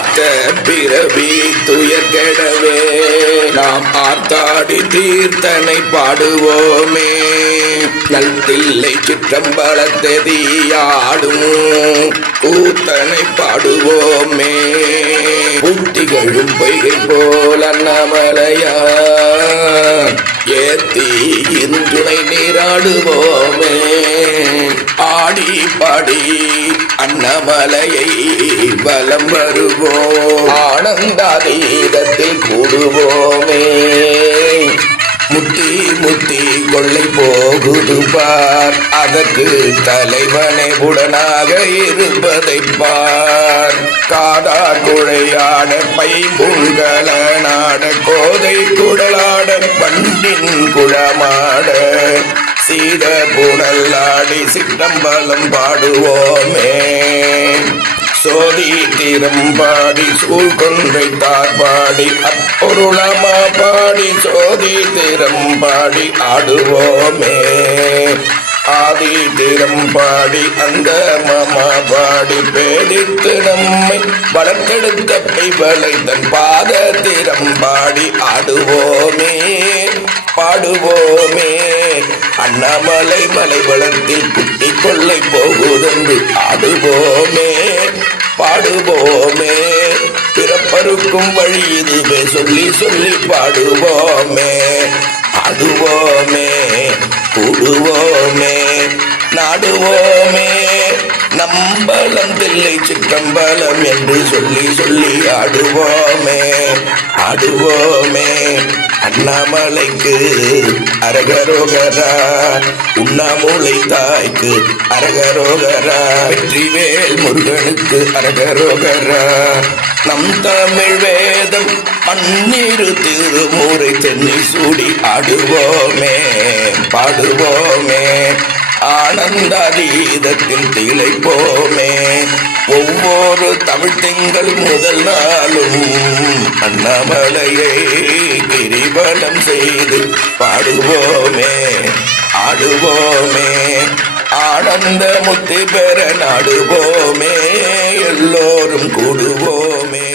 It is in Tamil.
பார்த்த பிறவி துயர்கெடவே நாம் ஆர்த்தாடி தீர்த்தனை பாடுவோமே. நல் தில்லை சிற்றம்பலத்தெதியாடும் கூத்தனை பாடுவோமே. புத்திகளும் பொய்கை போல் அண்ணாமலையான் ஏத்தி இருந்துணை நீராடுவோமே. ஆடி பாடி அண்ணாமலையை வலம் வருவோம். ஆனந்தாதீதத்தில் கூடுவோமே. முத்தி முத்தி கொள்ளை போகுது பார், அதற்கு தலைவனை உடனாக இருப்பதை பார். காதா குழையாட பைம்புண்கள நாட கோதை குடலாட பண்டின் குழமாட சீத புனல்லாடி சிற்றம்பலம் பாடுவோமே. சோதி திறம்பாடி சூழ்கொன்றை தார்பாடி அப்பொருளமா பாடி சோதி திறம்பாடி ஆடுவோமே. ஆதி திறம்பாடி அந்த மாமா பாடி பேடித்து நம்மை வளர்த்தெடுத்த பைவளை தன் பாத திறம்பாடி ஆடுவோமே பாடுவோமே. அண்ணாமலை மலைவளத்தில் குட்டி கொள்ளை போகுதென்று ஆடுவோமே பாடுவோமே. பிறப்பருக்கும் வழி இதுவே சொல்லி சொல்லி பாடுவோமே. ஆடுவோமே கூடுவோமே நாடுவோமே. நம்பலம் தில்லை சிற்றம்பலம் என்று சொல்லி சொல்லி ஆடுவோமே ஆடுவோமே. அண்ணாமலைக்கு அரகரோகரா, உண்ணாமூலை தாய்க்கு அரகரோகரா, வெற்றிவேல் முருகனுக்கு அரகரோகரா. நம் தமிழ் வேதம் பன்னிரு திருமுறை தென்னி சூடி ஆடுவோமே பாடுவோமே. ஆனந்தாதீதத்தில் திளைப்போமே. ஒவ்வொரு தமிழ் திங்கள் முதல் நாளும் அண்ணாமலையை கிரிவலம் செய்து பாடுவோமே ஆடுவோமே. ஆனந்த முத்தி பெற நாடுவோமே. எல்லோரும் கூடுவோமே.